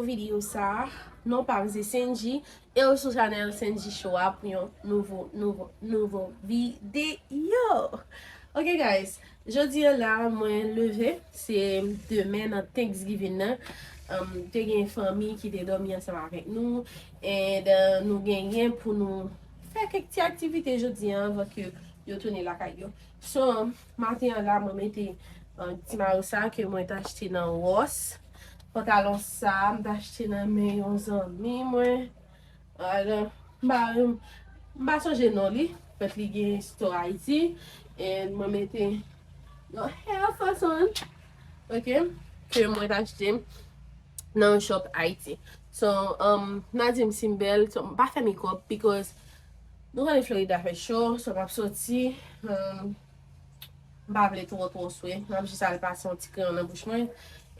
nouveau vidéo ça. Non pas c'est Senji et au sur channel Senji Show pour un nouveau vidéo. Ok guys, jeudi là moi levé, c'est demain dans Thanksgiving là. T'es une famille qui est dormi ensemble avec nous et nous gagnons pour nous faire quelques petites activités jeudi avant que yo tourner la caillou. So matin là moi mettais un petit marosa que moi t'ai acheté dans Ross. Pantalon ça, m'ai acheté dans mes 11 amis moi. Alors m'a changer non li, parce qu'il y a une store Haïti et moi mettais no hair façon. OK? Que moi t'ai acheté dans un shop Haïti. So Nadim Simbel, so pas faire make-up because nous allons Florida fait chaud, so m'a sorti pas vle trop soué, m'a juste aller passer un petit cran dans bouche moi.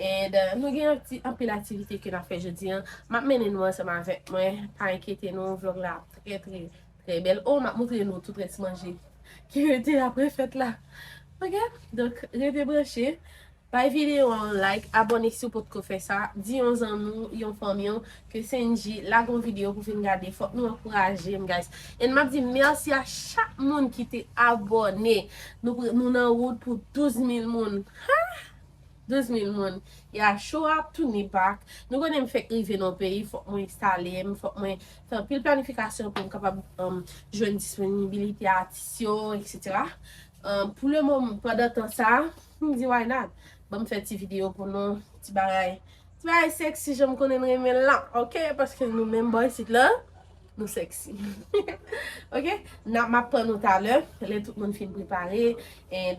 Et nous avons un peu d'activité que nous avons fait jeudi. M'a mené nous ensemble avec moi, pas inquiéter nous, vlog là très belle. Oh, m'a montré nous tout reste manger qui était après fête là. OK? Donc, restez branchés. Par vidéo en like, abonnez si vous pouvez faire ça. Dis-nous en nous, yon famille, que Senji, la grande vidéo pour venir regarder. Faut nous encourager, guys. Et m'a dit merci à chaque monde qui était abonné. Nous en route pour 12 000 monde. 12 000 monde. Il a show up, tourner back. Nous connaissons fait arriver dans le pays, faut moi installer, faut moi faire pile planification pour capable jouer une disponibilité artistique, etc. Pour le moment, pendant temps ça, je me dis why not? Bon, me faire une vidéo pour nous, petit bagaille. Petit bagaille sexy, je me connais renmen là, OK? Parce que nous même boys c'est là, nous sexy. OK? N'a m'a prendre tout à l'heure, là tout le monde fin préparé et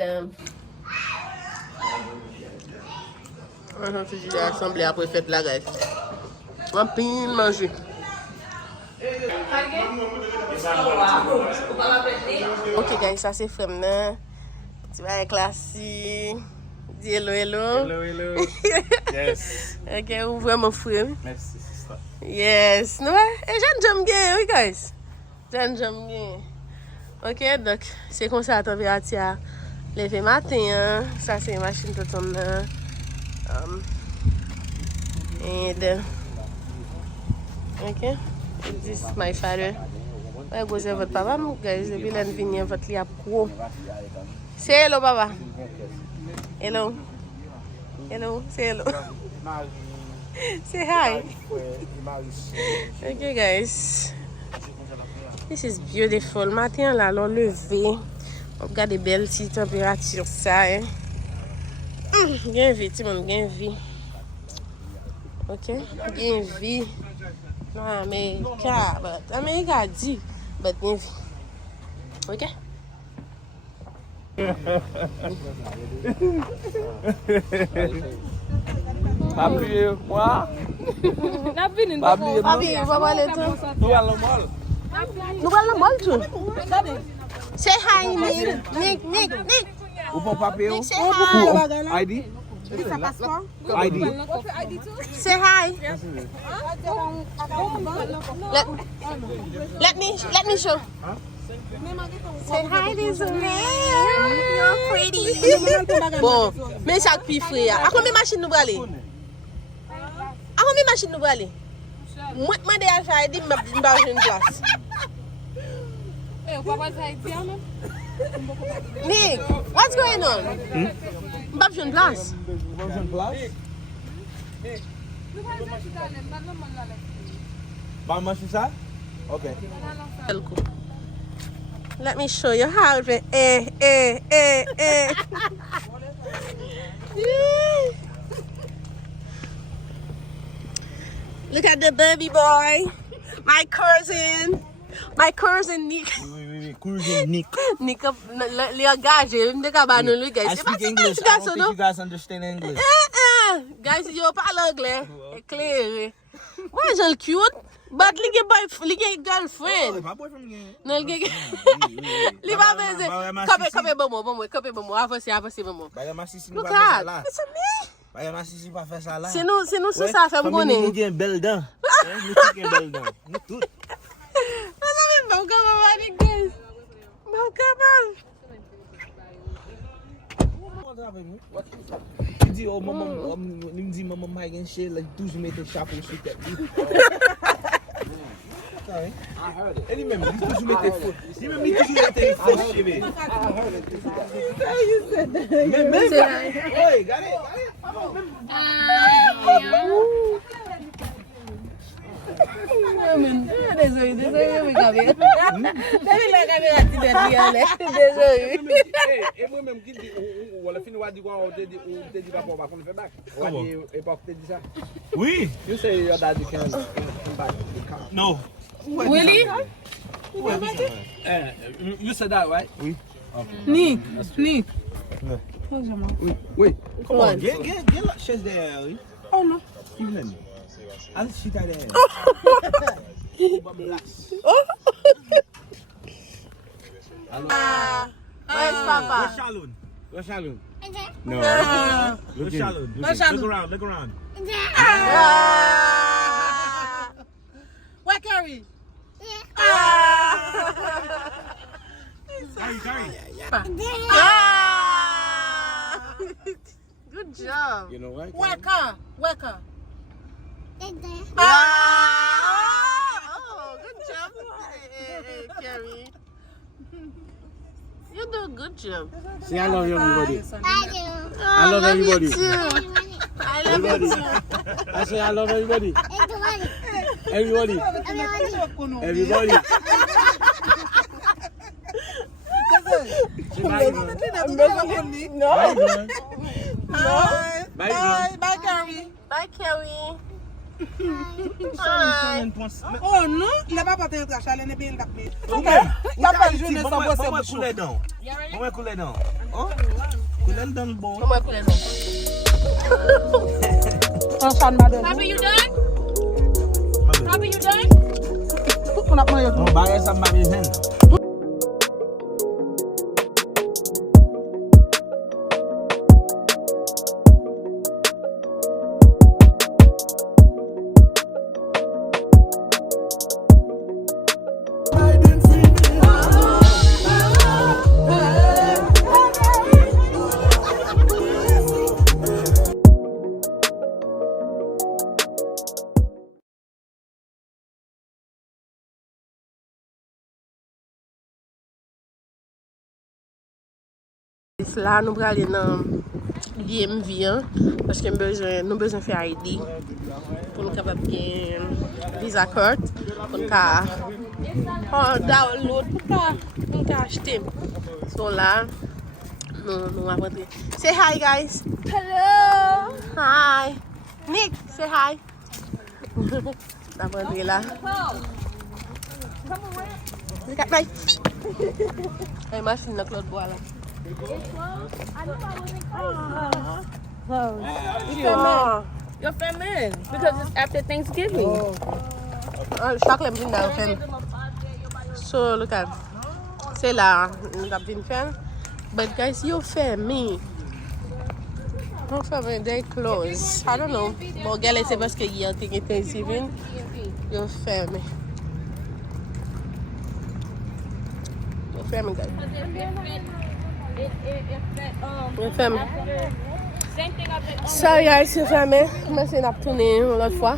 on a toujours assemblé après fête la guys. On peut manger. Ok guys, ça c'est frère. Tu vas classique. Dis hello hello. Hello, hello. Yes. Ok, ou vraiment frère. Merci, sister. Yes. Non, et j'aime bien, oui guys. J'aime bien. Ok, donc c'est comme ça la température levé matin. Ça c'est une machine de ton and okay, this is my father. Where goes votre papa, guys? The villain vient votre lia pro. Say hello, papa. Hello. Hello. Say hello. Say hi. Okay, guys. This is beautiful. Matin là, l'on levé. On regarde des belles petites températures ça. Hein. Bien vie, tout le monde, bien vie. Ok? Bien vie. Non, América dit, but bien vie. Ok? Appuyez moi. Appuyez, on va voir le temps. Nous allons mal. Nous allons mal tout. Say hi, Nick. Ou pour papier? Nick, say hi. ID? This is a passport. ID. Say hi. Let me show. Say hi, this man. You're pretty. Bon, mais chaque fille frère. À combien de machines nous aller? À combien de machines nous aller? Moi déjà fait ID, me pas une place. Nick, what's going on? M'pas une place. Une place? Pas machine ça? OK. Let me show you how it Look at the baby boy. My cousin Nick. Oui, cousin Nick. Nick, les engagés, je vais pas nous le I speak English. I don't think you guys understand English. Guys, yo parle anglais. C'est clair. Moi, j'ai le cute. But li gen girlfriend. My boyfriend again. Non, li gen. Li va beze. Kape bon mo. Avance bon mo. Baga ma sisi Look pas faire ça at. là. It's a me. Baga ma sisi pas faire ça là. C'est nous c'est ça fait me connaître. Nous gen belle dent. Nous tout gen belle dent. Nous tout. Bon capable, guys. Bon capable. Tu dis dit, oh, maman, il me dit, maman, m'a gen shit, like, toujours mettre chapeau sur tête. Et lui-même, il toujours mettait faux. Lui-même, il toujours mettait faux, chérie. Même, oui, regardez. Désolé, mais caméra. T'as la caméra qui désolé. Et moi-même qui dit, ou la fin de quoi, on te dit pas pour pas qu'on fait back. Et pas te dit ça. Oui. You say your daddy can back. No. Really? You said that, right? Oui. Nick. Oui. Come on, get la chaise derrière, oui. Oh non. Evelyn. Allez, chita derrière. Where's Papa? Where's Shalom? No. Where's Shalom? Look around. Where Carrie? Carry. Good job. You know what? Where car? Oh, good job. Hey, Carrie. You do a good job. See, I love everybody. I love everybody. You too. I love you too. I say I love everybody. Everybody. Bye, Carrie. Bye, Carrie. Bye. Oh non, il n'a pas porté un trash, elle n'est bien tapée. Ok. Il n'a pas joué sans bosser Comment bouchon. couler dans? Comment couler dans? Oh? Couler dans le bon. Comment couler dans? Papa, you done? Papa, you done? On a pas eu Non, barre ça m'a besoin. Là, nous allons aller dans DMV parce que nous avons besoin de faire ID pour nous capables de visa card pour nous download pour nous acheter. So là, nous allons rentrer. Say hi, guys. Hello. Hi. Nick, say hi. Nous allons rentrer là. Look at my feet. Hey, ma fille n'a pas de bois là. Your family. Because it's after Thanksgiving. Chocolate bin dans le So look at. C'est là, nous avons une fan. But guys, you fermé. Non fermé, they close. I don't know. Bon, gars, c'est parce que hier c'était Thanksgiving. You fermé. You fermé, guys. You fermé. Sorry guys, c'est fermé. Mais c'est n'a tourné une autre fois.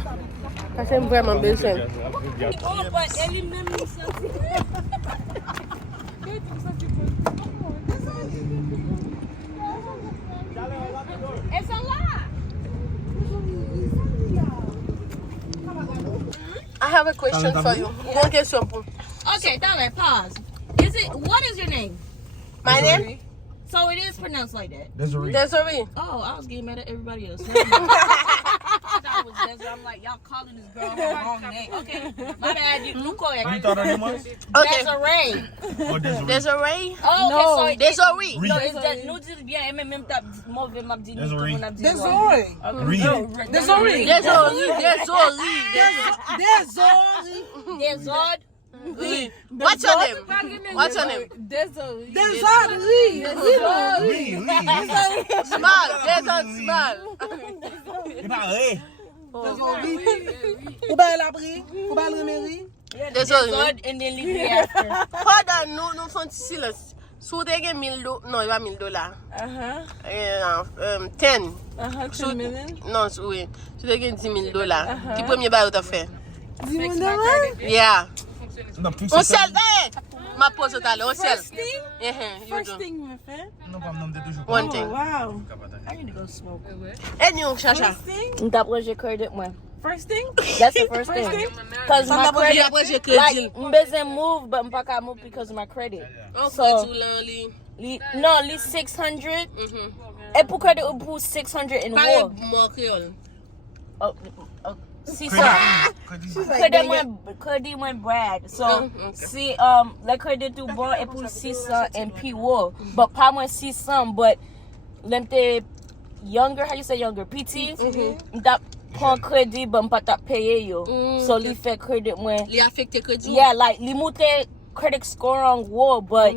Parce que c'est vraiment besoin. I have a question for you. One question pour. Okay, darling, pause. What is your name? My name? So it is pronounced like that. Desiree. Oh, I was getting mad at everybody else. I thought it was Desiree. I'm like, y'all calling this girl her wrong name. Okay, my bad. You correct. You thought her name was? Okay. Desiree. Oh, Desiree. Desiree? Oh, okay, No, sorry. Desiree. No, it's that. Nous disons bien, même t'as mauvais m'a dit. Desiree. Désolé. Desiree. Desiree. What's your name? What's your name? Désolé. Small. Desiree small. Il paraît. Ou bien l'abri, ou bien le mairie. Desiree. And then leave me after. Hold on, nous faisons silence. Sou te gen $1000, non, yon $1000. 10. 10 million. Non, oui. Sou te gen $10,000. Ki premier bay ou ta fe? $10,000? Yeah. Non, fixe On sel, ma pose tale, on sel. First thing me fait. Non, pas nom de toujours. One thing. Wow. I need to go smoke. And you, Chacha. First thing? That was your credit one. First thing? That's the first thing. Because my credit, Après, j'ai like, crédit. mbeze move, but mpaka move because of my credit. So, No, at least 600. Et pour credit, ou pour 600 and pare more. mò kreol. See, so, credit went Brad. So, see, like credit do bon, et pour 600 and P war. But pas moins 600, but lente younger, how you say younger? PT? That prend credit, but m'pas ta paye yo. So, li fait credit moins. Li affecte kredi? Yeah, like, li moute credit score on war, but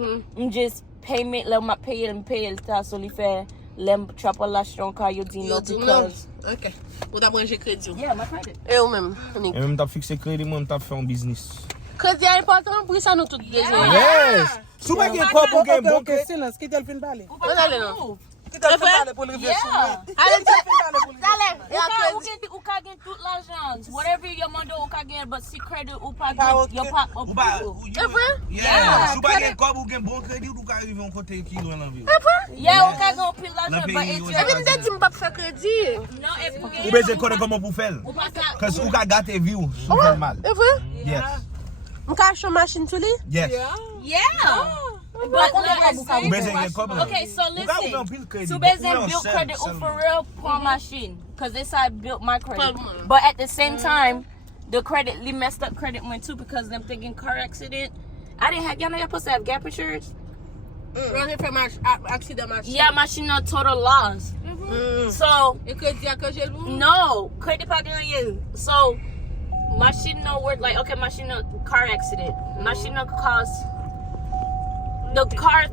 just payment, le ma paye, le paye, so li fait, le trap a lâche car you di no because. Ok. Ou ta pranje kredi? Yeah, my credit. E ou mèm? Et même t'as fixé crédit, moi t'as fait un business. Kredi a important pou sa nou tout bezwen. Yes. Sou pas gen quoi pour gen bon Ok, silence. Qui t'a le fin parler? On ale nou? Qui t'a le fin parler pour le réveiller? Ale, Ou ka gen tout l'argent. Whatever your mother ou ka gen, but si credit ou pa Pa gen, ok. your pa Ou pas e vre? Yeah. Sou pas gen quoi pour gen bon crédit ou ka arriver en côté qui loin l'envie. Yeah, ou ka gen pil l'argent, L'envie, but oui. it's E vin de di m pap fè kredi. no, et pou Ou gen, besoin connaître comment pour faire. ou pa ka, Parce ou ka gâter vie ou sou fait mal. E vre? Yes. M ka achon machin tou li? Yes. yeah. But Ou besoin gen quoi. okay, so Ou ka ouvrir un listen. pile crédit. So basically built credit for real for machine. Cause this I built my credit. Mm. But at the same time, the credit Lee messed up credit went too because them thinking car accident. I didn't have y'all know y'all supposed to have gap insurance? Ron fè accident machin. Yeah, machine no total loss. So E kredi a kajel pou? no, credit pa ganyan. So machine no worth like okay, machine no car accident. Machine no cost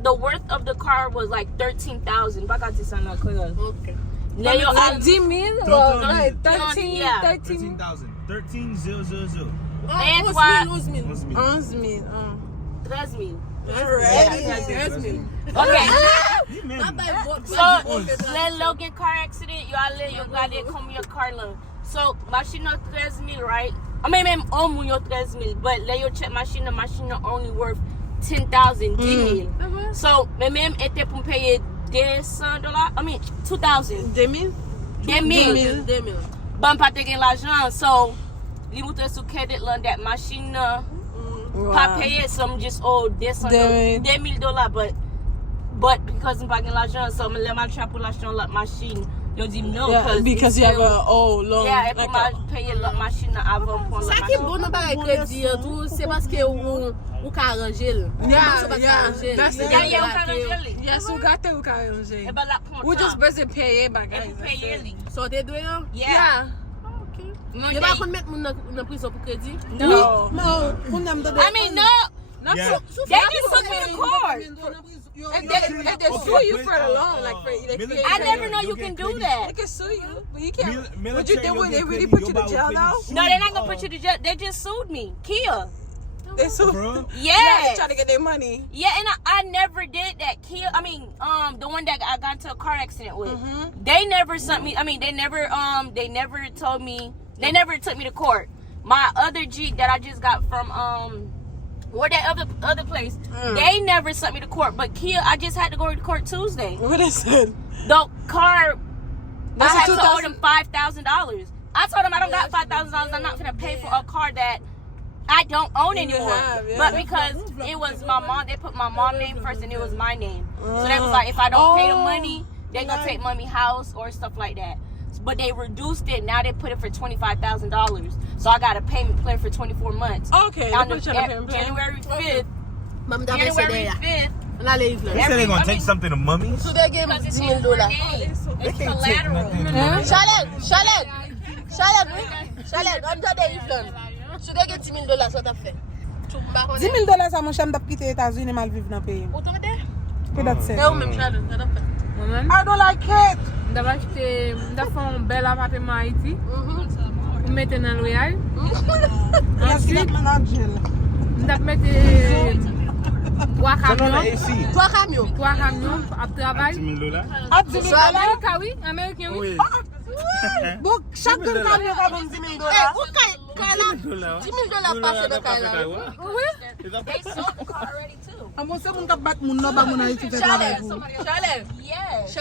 the worth of the car was like 13,000. Baka ti sa na kuya. Ok. Now you Like 10,000 or like 13, Yeah. 13, 13,000. 13,000. And why- 11,000. 13,000. Resmi. Okay. Mwen bay vot. So, let Logan car accident, you all let your guy there come your car loan. So, machine 13,000, right? I mean, almost your 13,000, but let you check machine only worth 10,000, 10,000. So, même était pour payer $200, I mean, 2,000. 2,000? 2,000. 2000. Bon, pas te gen l'argent, so, li moute sou credit lan that machine pa paye, so I'm just $2,000, but because I'm pas gen l'argent, so I'm let my trap pour l'argent la machine. Yo di no, Yeah, because you have a long. yeah, et pour ma paye la machine avant pour la Sa ki bon nan bagay kredi an tou, se baske ou ka aranjel. Yeah, Ou yeah. aranjel. That's the Yeah, yeah, ou ka rejeli. Yes, you got to arranger. E ba la pou We just busy pay back. e pou paye li. So te dwe an? Yeah. Yo ba kon met moun nan prison pou kredi? No. No, I mean, no. Yeah. They just took me to court. And they sue you for the loan, like for I never know you can do that. They can sue you, but you can't. Military, What you did you when they get really credit, put you you to buy jail with now? No, they're not gonna put you to jail. They just sued me. Kia. They sued. Bro. Yeah, Yes. they try to get their money. Yeah, and I never did that. Kia, I mean, the one that I got into a car accident with. They never sent me. I mean, they never told me. They never took me to court. My other Jeep that I just got from where that other place, they never sent me to court. But Kia, I just had to go to court Tuesday. What is it? The car, That's I had a to owe them $5,000. I told them I don't got $5,000. I'm not gonna pay for a car that I don't own anymore. have, yeah. But because it was my mom, they put my mom's name first, and it was my name. So they was like, if I don't pay the money, they gonna take mommy house or stuff like that. But they reduced it. Now they put it for $25,000. So I got a payment plan for 24 months. Okay, On they the, put you on a payment plan. January 5th. Mam da mwen se de January ya. 5th. An ale Evelyn. They said they're gonna take something to mummies. Sou de gen Because it's $10,000. in your name. It's can't take collateral. nothing. Chalet, an da de Evelyn. Sou de gen $10,000 sa ta fe. Chou mba konen. $10,000 sa mon cham dap kite Etats-Unis mal viv nan peyi. Ou to de? Pe dat se. E ou menm Chalet, sa ta fe. Mwen, I don't like it. mda fè un bel apatèman Haiti, pou mette nan loyal. Yes, Ensuite, man ak jel. mda mette 3 Ça non, camions. ici. 3 camions. 3 camions à travail. 10 000 $. Ah, 10 000 Américain, oui. Américain, oui. Bon, chaque camion a donné 10 000 $. $10 000 passé dans Kaila. Oui. They sold the car already too. Amo se moun kap bat moun no ba moun a iti fe travay pou. Yes.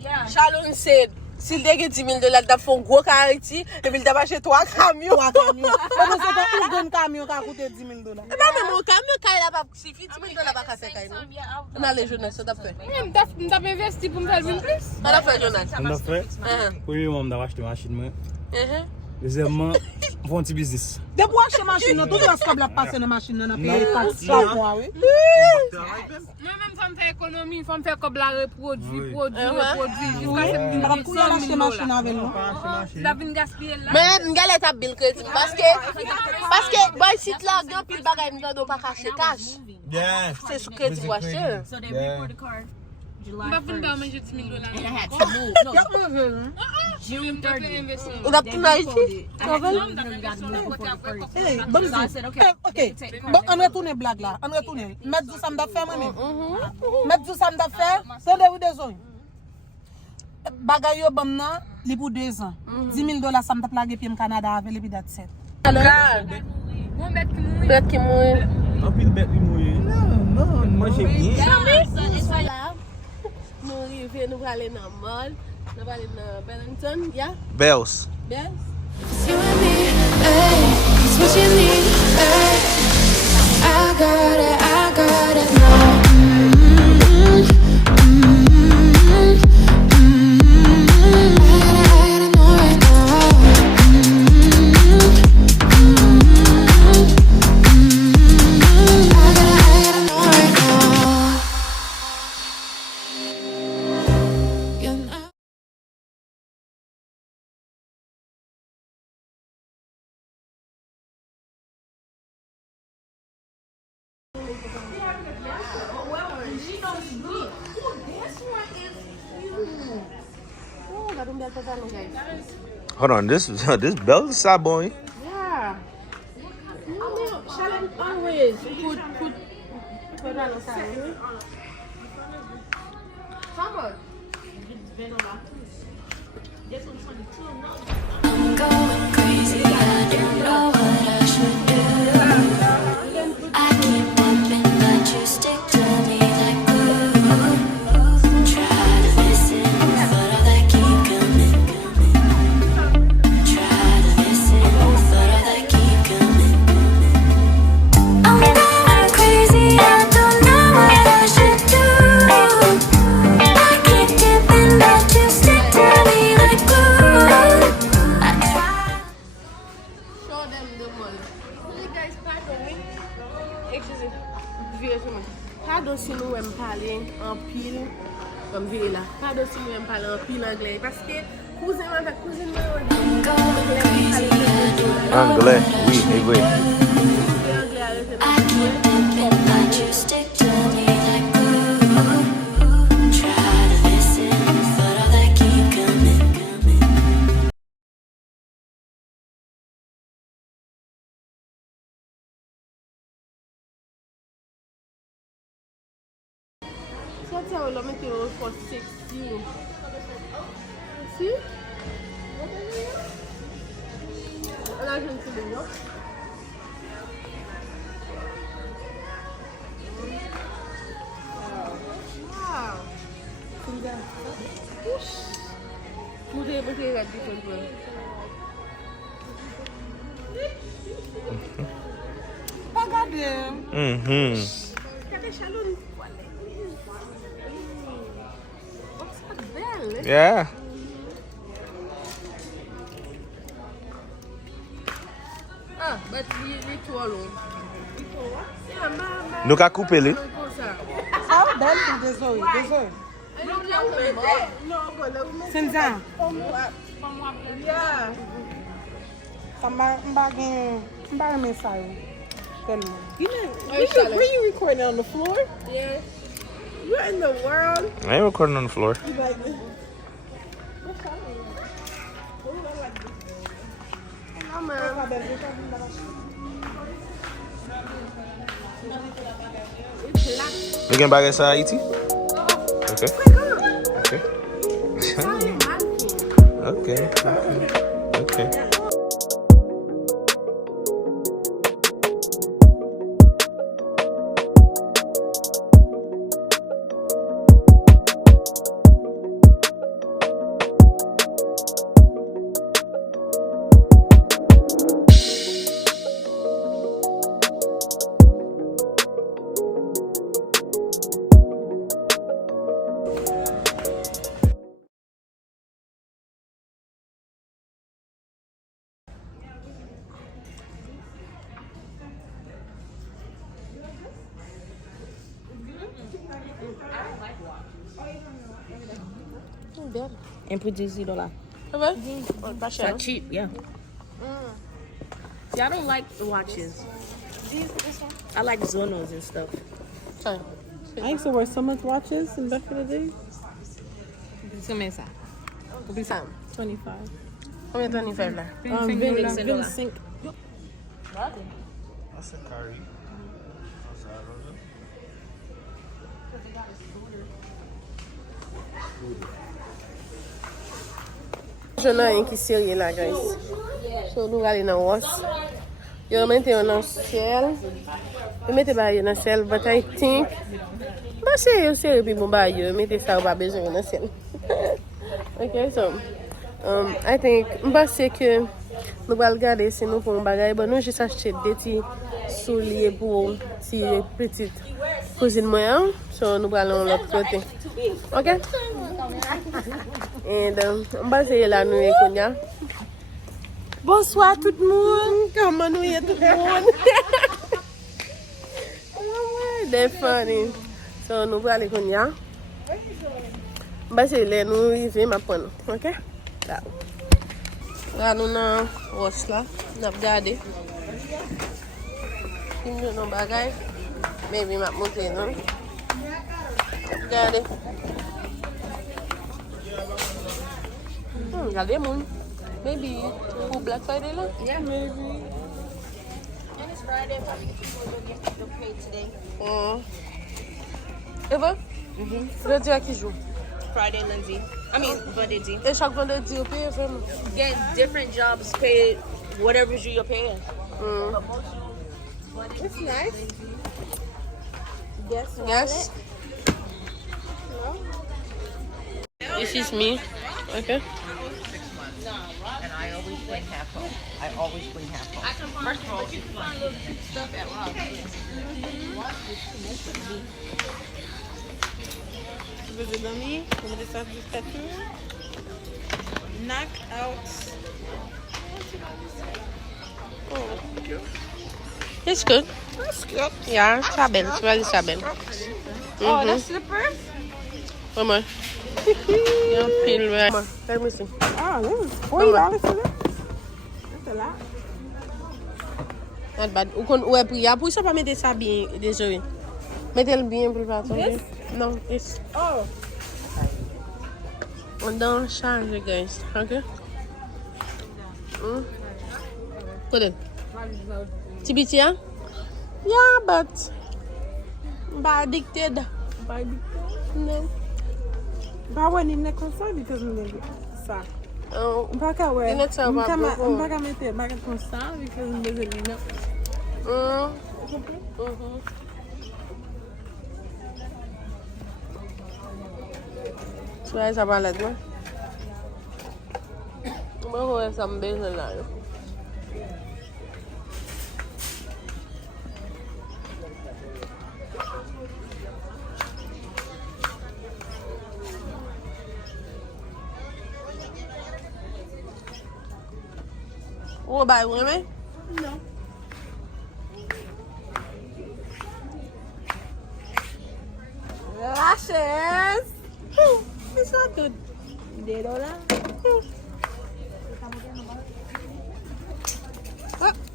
Yeah. Charlene said, s'il dege 10 000 $, tap fon gros car iti, et puis il tap acheté 3 camions. 3 camions. Parce que c'est un bon camion qui a coûté 10 000 $. Eh ben, même mon camion, Kaila pas suffi, 10 000 $, pas cassé Kaila. On a les jeunesses, ça t'a fait. Je t'ai investi pour me faire une plus. On a fait, Jonas. On a fait. Oui, on a acheté une machine. Deuxièmement, on fait un petit business. De pour acheter machine, tout le câble a passé dans machine, on a payé 4 mois, oui. Moi-même, ça me fait économie, il faut me faire comme la reproduire. Oui. Alors, pour acheter machine avec nous. La vine gaspiller là. Mais m'gale t'a bill crédit parce que boy site là grand pile bagay m'dando pas cacher cash. Yeah. C'est sur crédit pour acheter. So they report the car July Je vais 1st. pas manger 10 000 $. And I had to move. No, June 30th. On a tout là ici. I literally got to move before the 30th. Hey, So bon I said, okay. OK. Bon, on retourne blague là. On retourne. Mettre du ça m'da faire moi même. Mettre du ça m'da faire, c'est de des zones. Bagay yo bam nan, li pour 2 ans. 10 000 $, ça m'da plagué puis au Canada avec les bidats 7. Mon bête qui mouille. Bête qui mouille. Un peu de bête mouillée. Non, moi j'ai bien. Nous arrivons, nous allons aller dans le mall. Nous allons aller dans Bellington, yeah? Bells. Yes? It's you and me, hey, it's what you need, hey. I got it now. I gotta know right now. I gotta know right now. You're not. Hold on, this belt is side boy. Yeah. Challenge always put that on side. How much? I'm going crazy, I don't know what I should do. I keep hoping that you stick to me like glue. Try to listen, but all that keep coming. Try to listen, but all that keep coming. I'm going crazy, I don't know what I should do. I keep dipping, but you stick to me like glue. I try. Show them the money. You guys pardon me. Excusez-moi. Pardon si nous aimons parler en pile comme ville là. Pardon si nous aimons parler en pile anglais parce que cousin avec cousine Anglais, oui, oui. I keep hoping that you stick to me like glue. Try to listen, but all that keep coming. What's our limit for 16? See? And I can see it, wow. See that? Would they able to get different way? Mm-hmm. What's that bell? Yeah. Ah, but we too alone. Yeah, ma. Nous qu'à couper les. Ça belle pour désolé. C'est ça. Yeah. Ça m'a message. Tellement. Were you recording on the floor? Yeah. You're in the world. I ain't recording on the floor. Come on. You can bagay sa Haiti? Okay. Okay. Okay. Okay. And put $10. Oh, pas cher. That's cheap, yeah. See, I don't like the watches. I like Zonos and stuff. Sorry. I used to wear so much watches in back in the day. Combien ça? 25. Combien t'en fais là? 25. That's a curry. Je n'ai rien qui sérieux là, guys. So, nous allons dans l'os. Yo mette yon nan sel. Yo mette ba yon nan sel, but I think ba se yo seri pi bon ba yo, mette sa ou ba bezon yon nan sel. Okay, so I think mba se ke nou bal gade se nou pou bagay, but nou jist achete deti souliye pou si petit cousine mwen, so nou bal an lot kote. Okay? And mba se yon la nou e konya. Bonsoir tout le monde. Comment nous y est tout le monde? They're funny. So nous allons aller konya. Bah c'est là nous arrivons ma prendre. OK? Là. Là nous na roche là, n'a regardé. Nous nos bagages. Maybe m'a monter non. Regardez. Regardez moun. Maybe for Black Friday là? Yeah, maybe. And it's Friday, probably people will get paid today. Eva? Lundi à qui joue? Friday, Lindsay. I mean, vendredi. Et chaque vendredi, au pays, vraiment? Get different jobs paid whatever you're paying. It's nice. Yes. This is me. Okay. And I always bring half home. I always bring half home. First of all, you can find little stuff at Ross. Vous avez mis, vous mettez ça jusqu'à tout. Knock out. It's good. That's good. Yeah, sabel. Tu vas dire sabel. Oh, that's slippers? Maman. Yon pile, ouais. Let me see. Oh, this is $40 for that? That's a lot. Not bad. Ou kon ouè priya. Pou sa pa mette sa bien, désolé. Mettez-le bien pour pas tomber. Non, this. Oh. On doit changer, guys. Okay? Put it. TBT, huh? Yeah, but I'm addicted. No. Ba wè ni mne konsa because mne sa. Oh, Mpaka wè. Di na sa ba, bro? Mpaka mette baga konsa because mne zeli na. So ay sa balat mo? Mo ko sa mbeza la yo. Ou ba yon men? No. Lashes. It's not good. $10.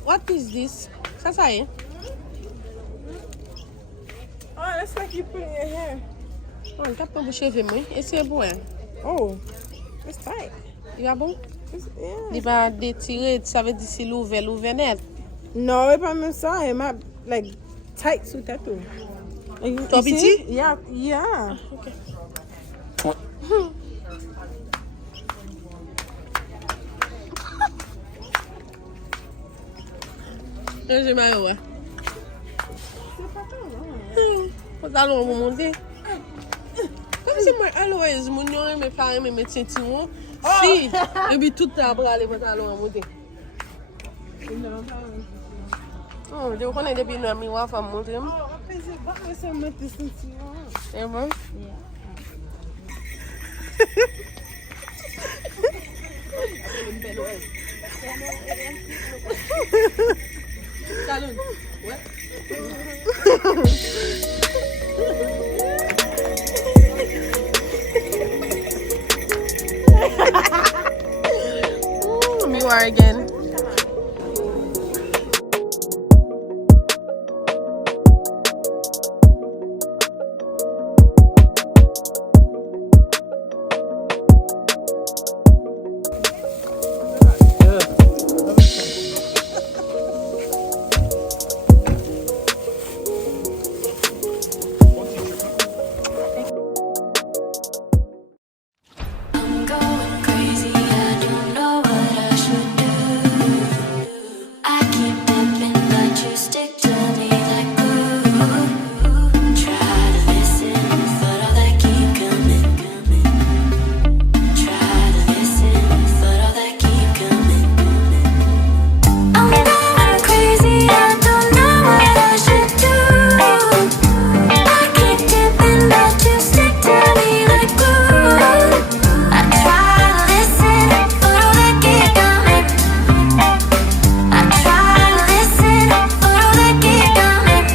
What is this? Sa sa eh? Oh, that's like you put in your hair. Oh, tap pou cheve mwen. Ese e bon. Oh, it's tight. Di ba bon? Yeah. Di ba detire, sa ve di si louve net. No, e pa men sa, e ma like tight sous ta tout. Trop petit? Yeah, yeah. J'ai mal au pantalon pour monter. Comme si moi, always, mon yon me parents me mettre ceinture. Si, et puis tout le bras les pantalons à monter. Oh, je connais depuis le miroir pour monter. C'est bon? Salon. Ouais. Miroir again. I'm going crazy, I don't know what I should do. I keep dipping, but you stick to me like glue. Try to listen, but all that keep coming. Try to listen, but all that keep coming. I'm going crazy, I don't know what I should do. I keep dipping, but you stick to me like glue. I try to listen, but all that keep coming. I try to listen, but all that keep coming.